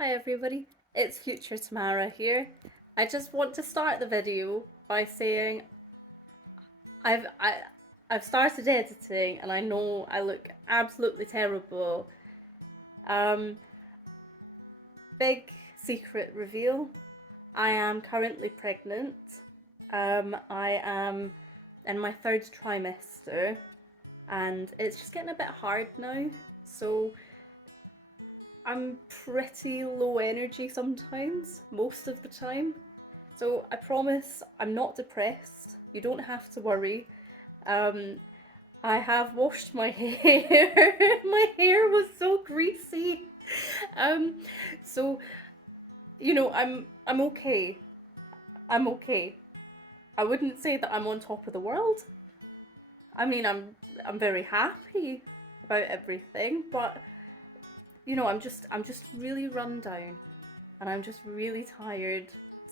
Hi everybody, it's Future Tamara here. I just want to start the video by saying I've I, I've started editing and I know I look absolutely terrible. Um, Big secret reveal: I am currently pregnant. I am in my third trimester, and it's just getting a bit hard now. So I'm pretty low energy sometimes, most of the time. So I promise I'm not depressed. You don't have to worry. Um, I have washed my hair. My hair was so greasy. Um, so I'm okay. I'm okay. I wouldn't say that I'm on top of the world. I mean, I'm very happy about everything, but I'm just really run down and I'm just really tired.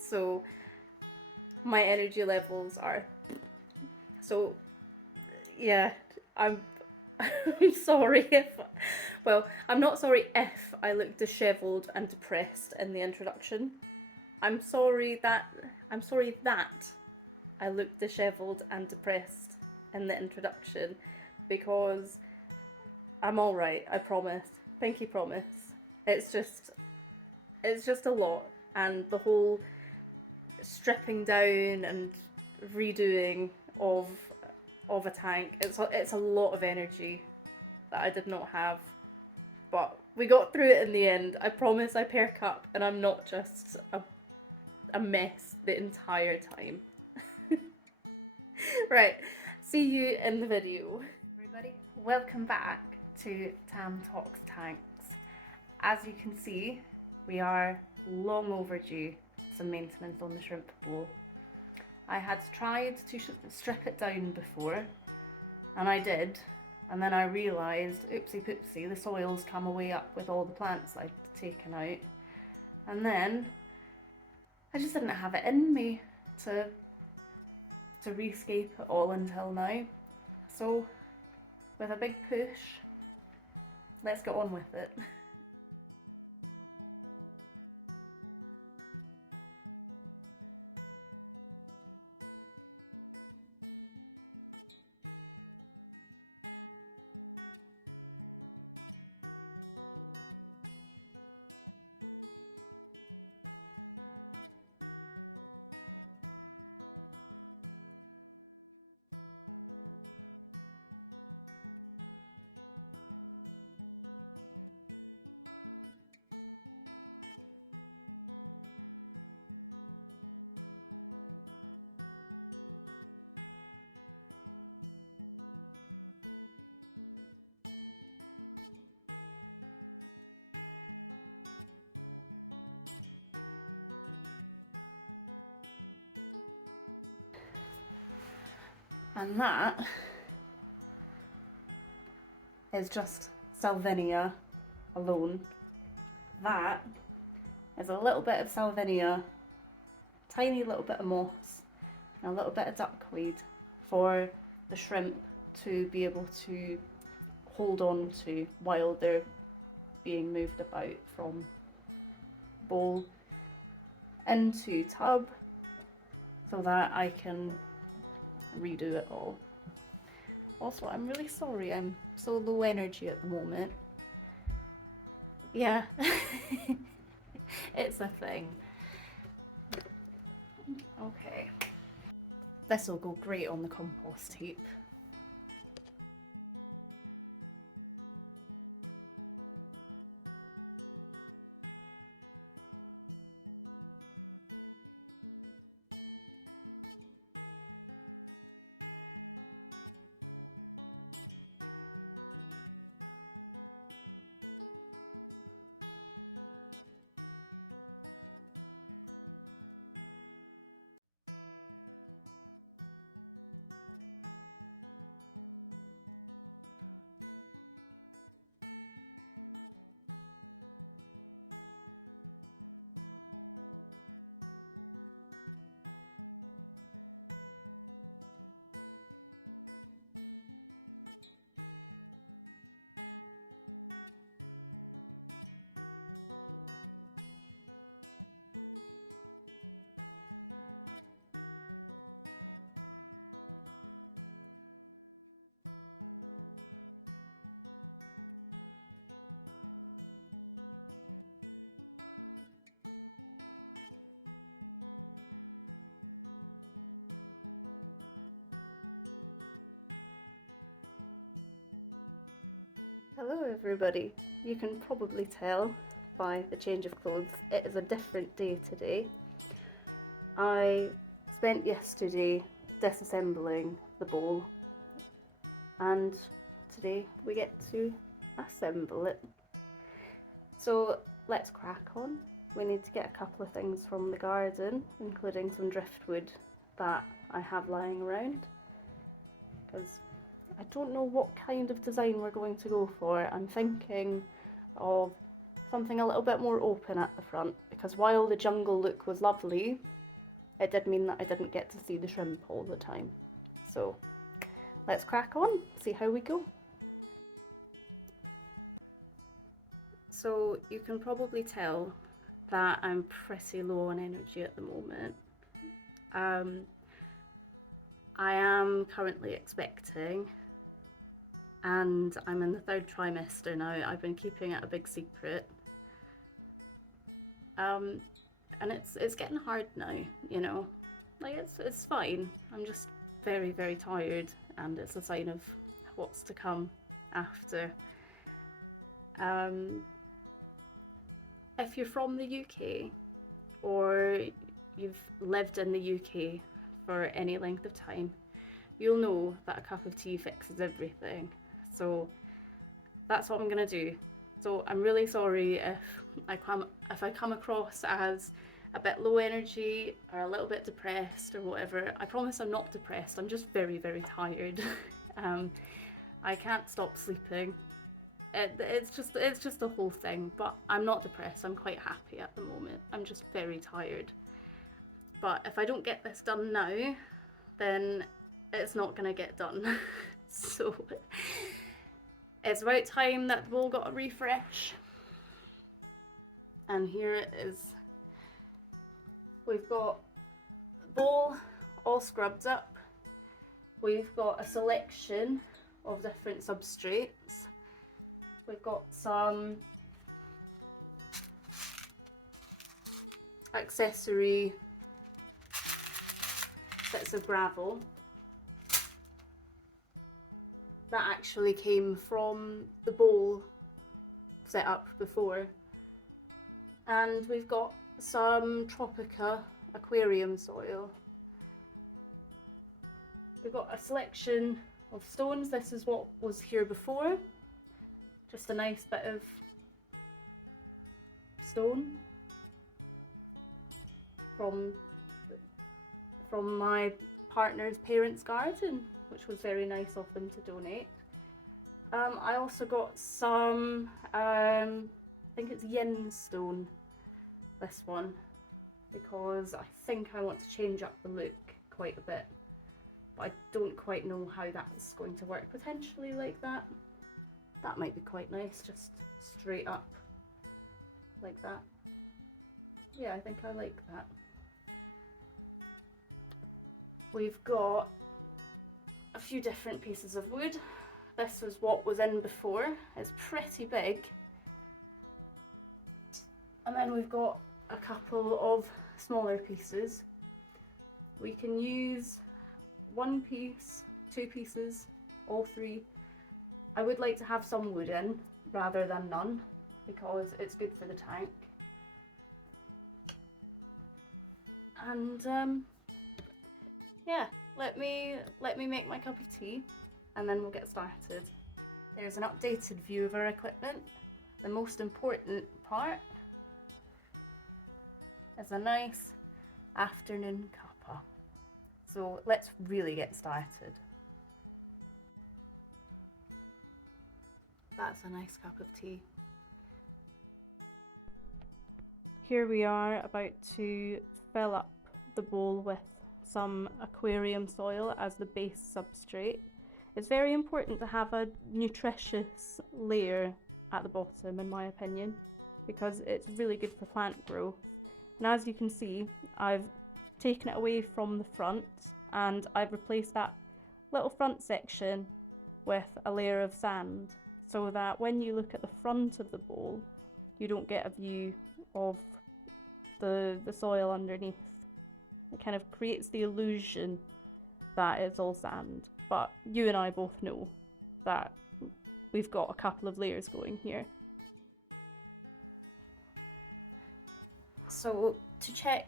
So my energy levels are so yeah, I'm I'm sorry if I'm not sorry if I look dishevelled and depressed in the introduction. I'm sorry that I'm sorry that I look dishevelled and depressed in the introduction because I'm alright, I promise. Pinky promise. It's just it's just a lot, and the whole stripping down and redoing of a tank, it's a lot of energy that I did not have, but we got through it in the end. I promise I perk up and I'm not just a mess the entire time. Right, see you in the video. Everybody, welcome back to Tam Talks Tanks. As you can see, we are long overdue some maintenance on the shrimp bowl. I had tried to strip it down before, and I did, and then I realised, oopsie poopsie, the soil's come away up with all the plants I'd taken out, and then I just didn't have it in me to rescape it all until now. So with a big push, let's get on with it. And that is just salvinia alone. That is a little bit of salvinia, tiny little bit of moss, and a little bit of duckweed for the shrimp to be able to hold on to while they're being moved about from bowl into tub, so that I can redo it all. Also, I'm really sorry I'm so low energy at the moment. Yeah, it's a thing. Okay, this will go great on the compost heap. Hello everybody. You can probably tell by the change of clothes it is a different day today. I spent yesterday disassembling the bowl and today we get to assemble it. So let's crack on. We need to get a couple of things from the garden, including some driftwood that I have lying around, because I don't know what kind of design we're going to go for. I'm thinking of something a little bit more open at the front, because while the jungle look was lovely, it did mean that I didn't get to see the shrimp all the time. So let's crack on, see how we go. So you can probably tell that I'm pretty low on energy at the moment. I am currently expecting, and I'm in the 3rd trimester now. I've been keeping it a big secret. And it's getting hard now, you know. Like it's fine. I'm just very, very tired, and it's a sign of what's to come after. If you're from the UK or you've lived in the UK for any length of time, you'll know that a cup of tea fixes everything. So that's what I'm gonna do. So I'm really sorry if I come across as a bit low energy or a little bit depressed or whatever. I promise I'm not depressed. I'm just very, very tired. I can't stop sleeping. It's just a whole thing, but I'm not depressed. I'm quite happy at the moment. I'm just very tired. But if I don't get this done now, then it's not gonna get done. So it's about time that the bowl got a refresh. And here it is. We've got the bowl all scrubbed up. We've got a selection of different substrates. We've got some accessory bits of gravel that actually came from the bowl set up before. And we've got some Tropica aquarium soil. We've got a selection of stones. This is what was here before. Just a nice bit of stone from my partner's parents' garden, which was very nice of them to donate. I also got some, I think it's yin stone, this one, because I think I want to change up the look quite a bit, but I don't quite know how that's going to work. Potentially like that. That might be quite nice, just straight up like that. Yeah, I think I like that. We've got a few different pieces of wood. This was what was in before. It's pretty big. And then we've got a couple of smaller pieces. We can use 1 piece, 2 pieces, all 3. I would like to have some wood in rather than none, because it's good for the tank. And yeah, let me make my cup of tea and then we'll get started. There's an updated view of our equipment. The most important part is a nice afternoon cuppa. So let's really get started. That's a nice cup of tea. Here we are about to fill up the bowl with some aquarium soil as the base substrate. It's very important to have a nutritious layer at the bottom, in my opinion, because it's really good for plant growth. And as you can see, I've taken it away from the front and I've replaced that little front section with a layer of sand, so that when you look at the front of the bowl, you don't get a view of the soil underneath. It kind of creates the illusion that it's all sand, but you and I both know that we've got a couple of layers going here. So to check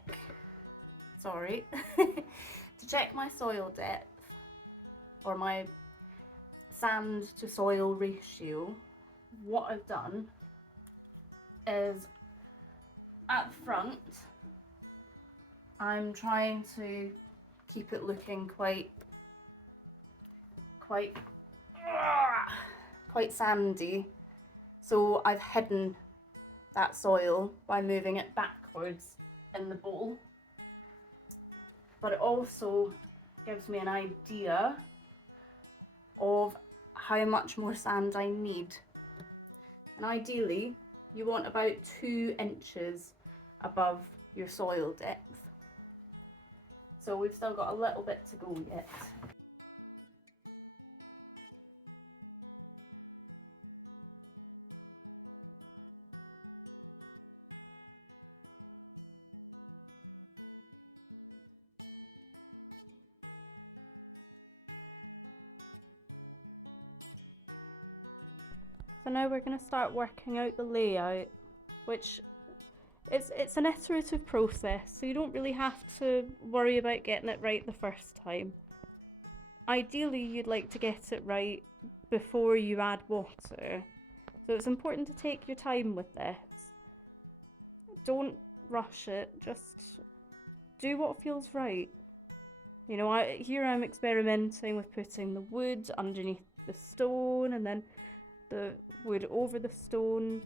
my soil depth, or my sand to soil ratio, what I've done is at the front I'm trying to keep it looking quite sandy, so I've hidden that soil by moving it backwards in the bowl, but it also gives me an idea of how much more sand I need. And ideally you want about 2 inches above your soil depth. So we've still got a little bit to go yet. So now we're going to start working out the layout, which it's an iterative process, so you don't really have to worry about getting it right the first time. Ideally, you'd like to get it right before you add water, so it's important to take your time with this. Don't rush it, just do what feels right. You know, here I'm experimenting with putting the wood underneath the stone and then the wood over the stone,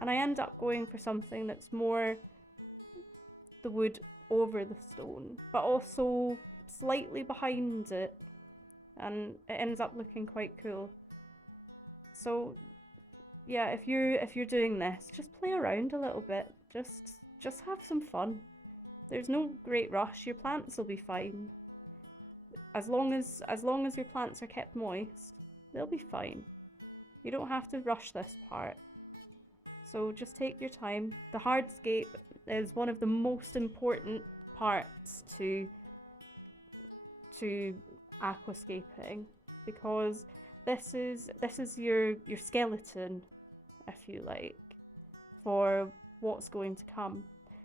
and I end up going for something that's more the wood over the stone but also slightly behind it, and it ends up looking quite cool. So yeah, if you're doing this, just play around a little bit, just have some fun. There's no great rush, your plants will be fine. As long as your plants are kept moist, they'll be fine. You don't have to rush this part. So just take your time. The hardscape is one of the most important parts to aquascaping, because this is your skeleton, if you like, for what's going to come.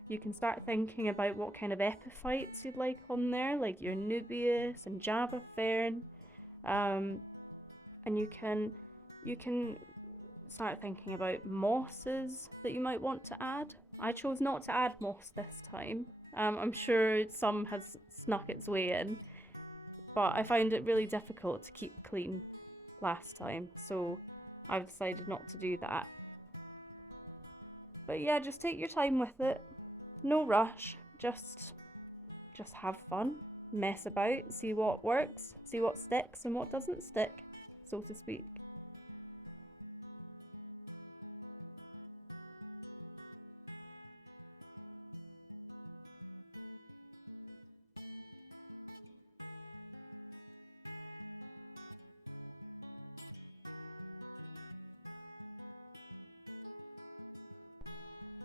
You can start thinking about what kind of epiphytes you'd like on there, like your Nubius and Java Fern, and you can start thinking about mosses that you might want to add. I chose not to add moss this time. I'm sure some has snuck its way in, but I found it really difficult to keep clean last time, so I've decided not to do that. But yeah, just take your time with it. No rush, just have fun, mess about, see what works, see what sticks and what doesn't stick, so to speak.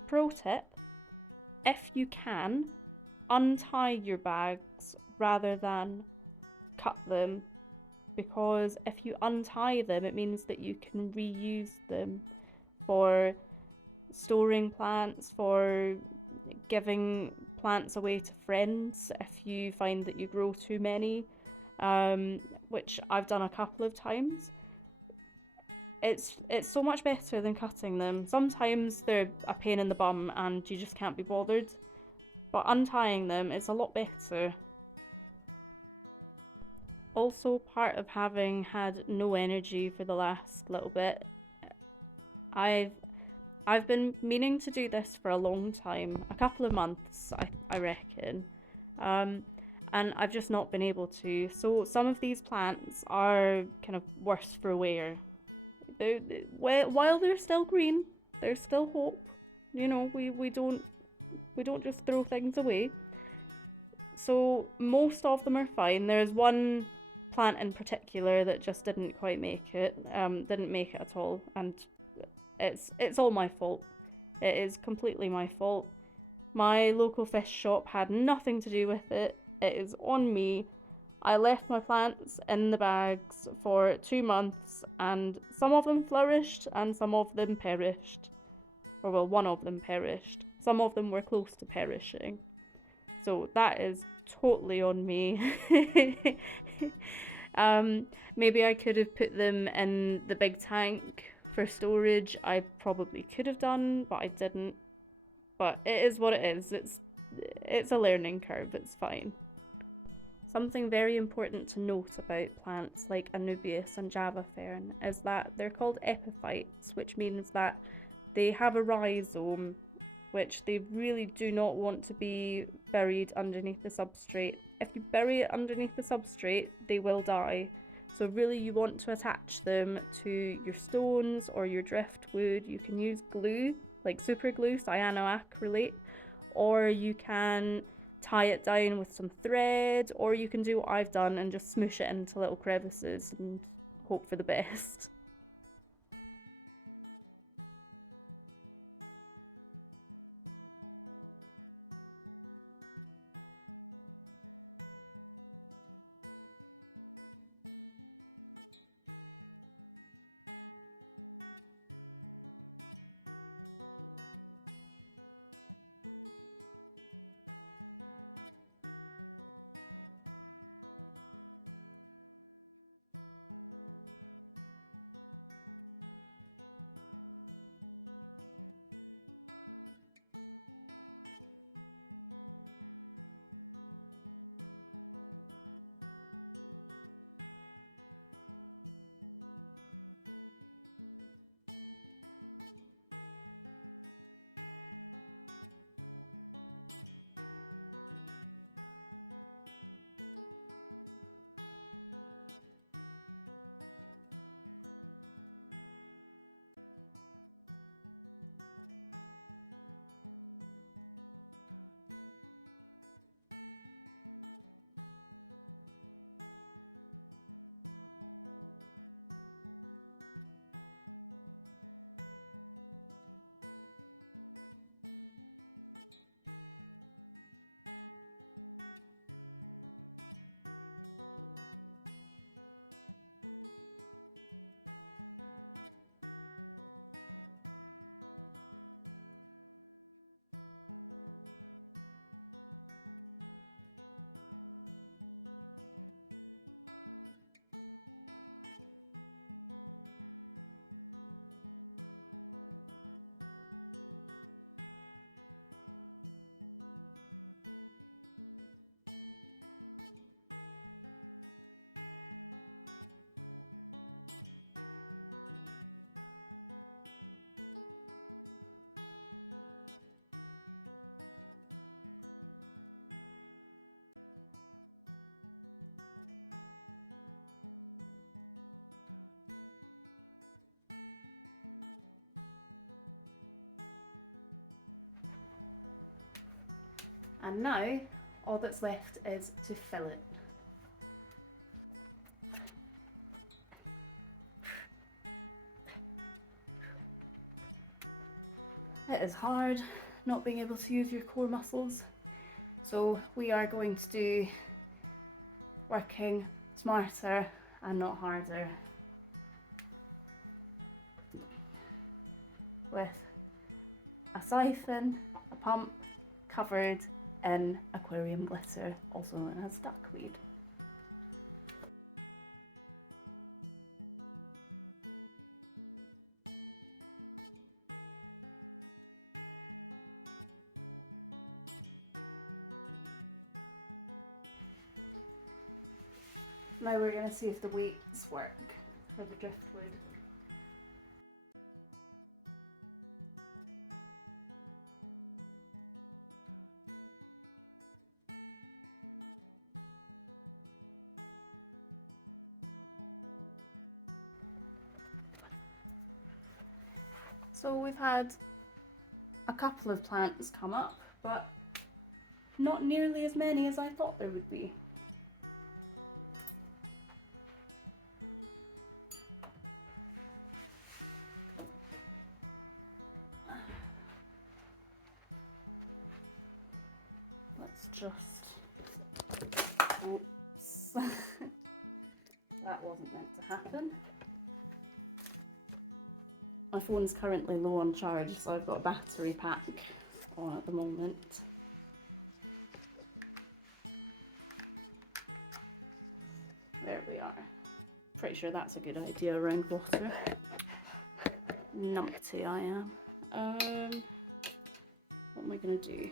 Pro tip: if you can, untie your bags rather than cut them, because if you untie them, it means that you can reuse them for storing plants, for giving plants away to friends if you find that you grow too many, which I've done a couple of times. It's so much better than cutting them. Sometimes they're a pain in the bum and you just can't be bothered, but untying them is a lot better. Also, part of having had no energy for the last little bit, I've been meaning to do this for a long time, a couple of months I reckon, and I've just not been able to. So some of these plants are kind of worse for wear. While they're still green, there's still hope. You know, we don't just throw things away. So most of them are fine. There's one plant in particular that just didn't quite make it, didn't make it at all, and it's all my fault. It is completely my fault. My local fish shop had nothing to do with it. It is on me. I left my plants in the bags for 2 months, and some of them flourished and some of them perished. Or well, one of them perished. Some of them were close to perishing. So that is totally on me. Maybe I could have put them in the big tank for storage. I probably could have done, but I didn't. But it is what it is. It's a learning curve. It's fine. Something very important to note about plants like Anubias and Java fern is that they're called epiphytes, which means that they have a rhizome, which they really do not want to be buried underneath the substrate. If you bury it underneath the substrate, they will die. So really you want to attach them to your stones or your driftwood. You can use glue, like super glue, cyanoacrylate, or you can tie it down with some thread, or you can do what I've done and just smoosh it into little crevices and hope for the best. And now, all that's left is to fill it. It is hard not being able to use your core muscles. So we are going to do working smarter and not harder. With a siphon, a pump, covered in aquarium glitter, also known as duckweed. Now we're going to see if the weights work for the driftwood. So we've had a couple of plants come up, but not nearly as many as I thought there would be. Let's just, oops. Oops. That wasn't meant to happen. My phone's currently low on charge, so I've got a battery pack on at the moment. There we are. Pretty sure that's a good idea around water. Numpty I am. What am I gonna do?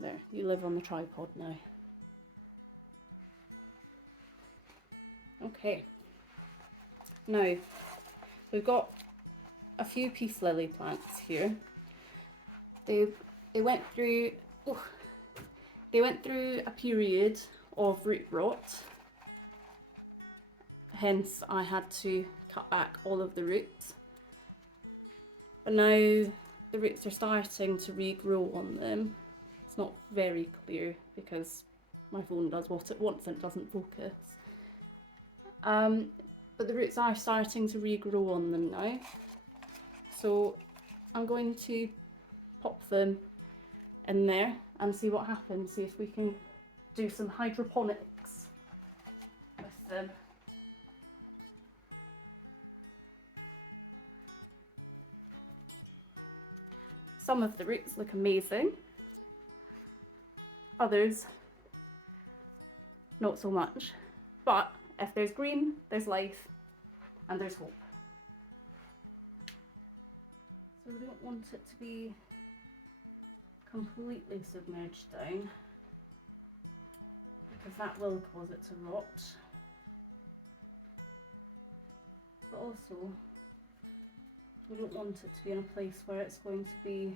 There, you live on the tripod now. Okay. Now, we've got a few peace lily plants here. They went through a period of root rot. Hence, I had to cut back all of the roots. But now the roots are starting to regrow on them. It's not very clear because my phone does what it wants and doesn't focus. But the roots are starting to regrow on them now. So I'm going to pop them in there and see what happens, see if we can do some hydroponics with them. Some of the roots look amazing, others not so much. But if there's green, there's life and there's hope. So we don't want it to be completely submerged down, because that will cause it to rot. But also, we don't want it to be in a place where it's going to be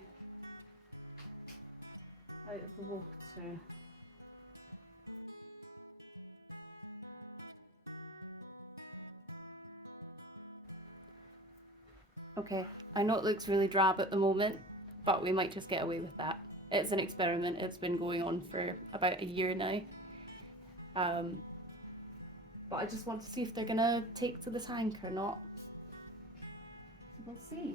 out of the water. Okay, I know it looks really drab at the moment, but we might just get away with that. It's an experiment, it's been going on for about a year now. But I just want to see if they're gonna take to the tank or not. We'll see.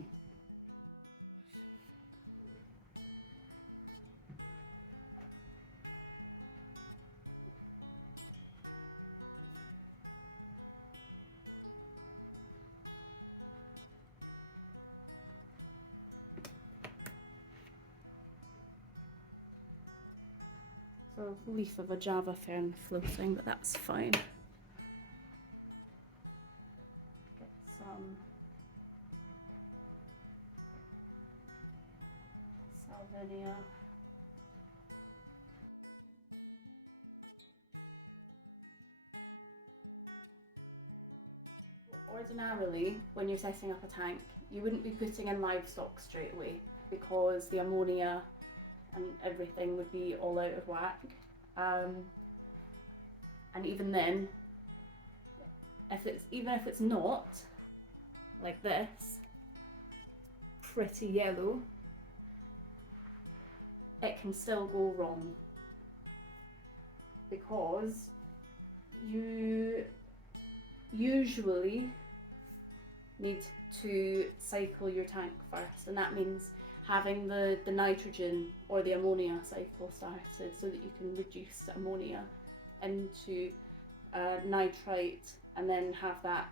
So a leaf of a Java fern floating, but that's fine. Get some salvinia. Ordinarily, when you're setting up a tank, you wouldn't be putting in livestock straight away because the ammonia and everything would be all out of whack. And even then, even if it's not like this, pretty yellow, it can still go wrong because you usually need to cycle your tank first, and that means having the nitrogen or the ammonia cycle started so that you can reduce the ammonia into nitrite and then have that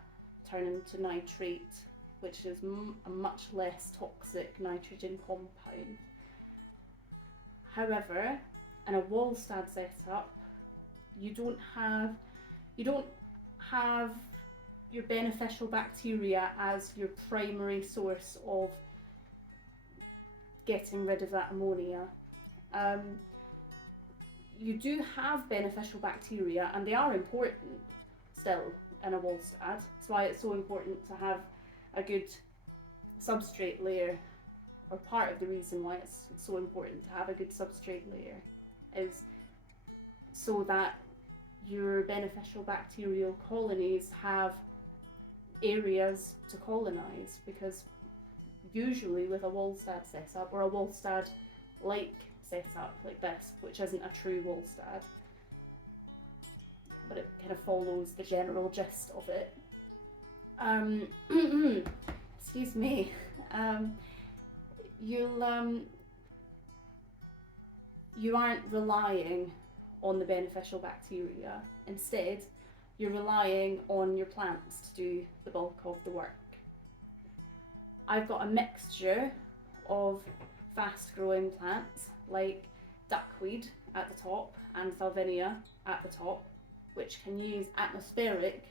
turn into nitrate, which is a much less toxic nitrogen compound. However, in a Wallstad setup, you don't have your beneficial bacteria as your primary source of getting rid of that ammonia. You do have beneficial bacteria, and they are important still in a Wallstad. That's why it's so important to have a good substrate layer, or part of the reason why it's so important to have a good substrate layer is so that your beneficial bacterial colonies have areas to colonise, because usually with a Wallstad setup, or a Wallstad-like setup like this, which isn't a true Wallstad, but it kind of follows the general gist of it. Excuse you you aren't relying on the beneficial bacteria. Instead, you're relying on your plants to do the bulk of the work. I've got a mixture of fast growing plants like duckweed at the top and salvinia at the top, which can use atmospheric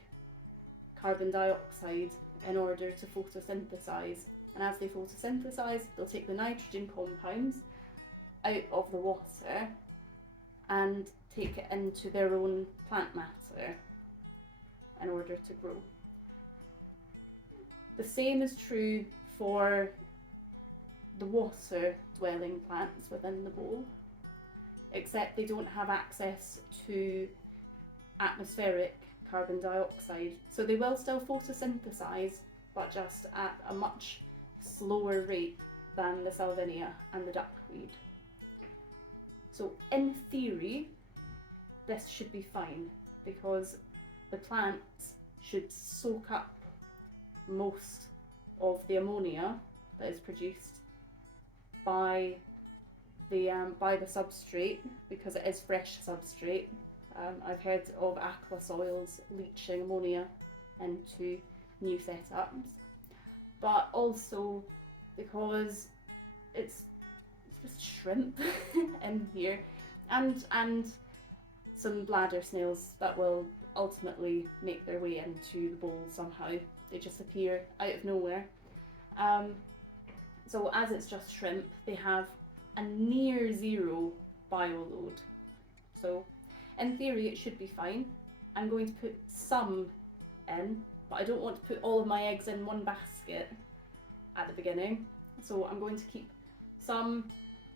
carbon dioxide in order to photosynthesize. And as they photosynthesize, they'll take the nitrogen compounds out of the water and take it into their own plant matter in order to grow. The same is true for the water dwelling plants within the bowl, except they don't have access to atmospheric carbon dioxide. So they will still photosynthesize, but just at a much slower rate than the salvinia and the duckweed. So in theory, this should be fine because the plants should soak up most of the ammonia that is produced by the substrate, because it is fresh substrate. I've heard of aqua soils leaching ammonia into new setups, but also because it's just shrimp in here, and some bladder snails that will ultimately make their way into the bowl somehow. They just appear out of nowhere. So as it's just shrimp, they have a near zero bioload. So in theory it should be fine. I'm going to put some in, but I don't want to put all of my eggs in one basket at the beginning. So I'm going to keep some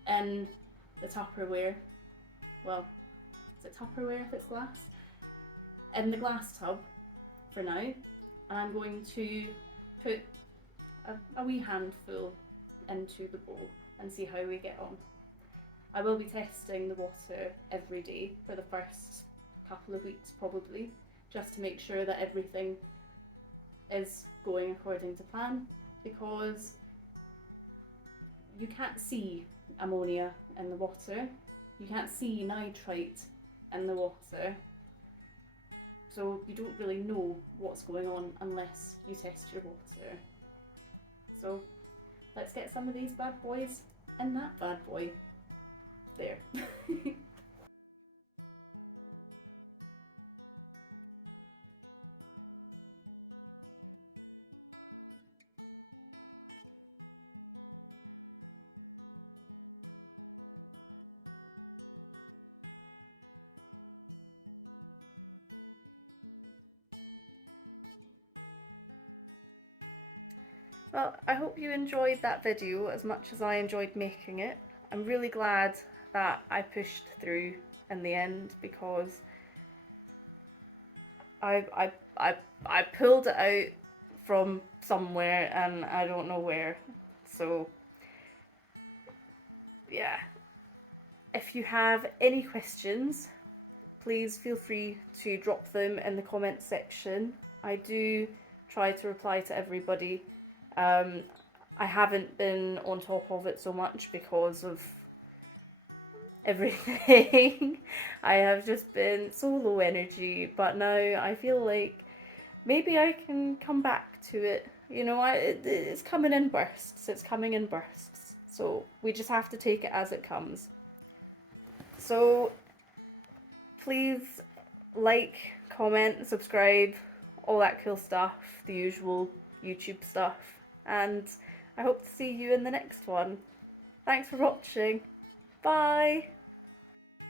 in the Tupperware. Well, is it Tupperware if it's glass? In the glass tub for now. And I'm going to put a wee handful into the bowl and see how we get on. I will be testing the water every day for the first couple of weeks probably, just to make sure that everything is going according to plan, because you can't see ammonia in the water, you can't see nitrite in the water, so you don't really know what's going on unless you test your water. So let's get some of these bad boys in that bad boy. There. Well, I hope you enjoyed that video as much as I enjoyed making it. I'm really glad that I pushed through in the end, because I pulled it out from somewhere and I don't know where. So yeah, if you have any questions, please feel free to drop them in the comments section. I do try to reply to everybody. I haven't been on top of it so much because of everything. I have just been so low energy, but now I feel like maybe I can come back to it. You know, it's coming in bursts. It's coming in bursts. So we just have to take it as it comes. So please like, comment, subscribe, all that cool stuff, the usual YouTube stuff. And I hope to see you in the next one. Thanks for watching. Bye!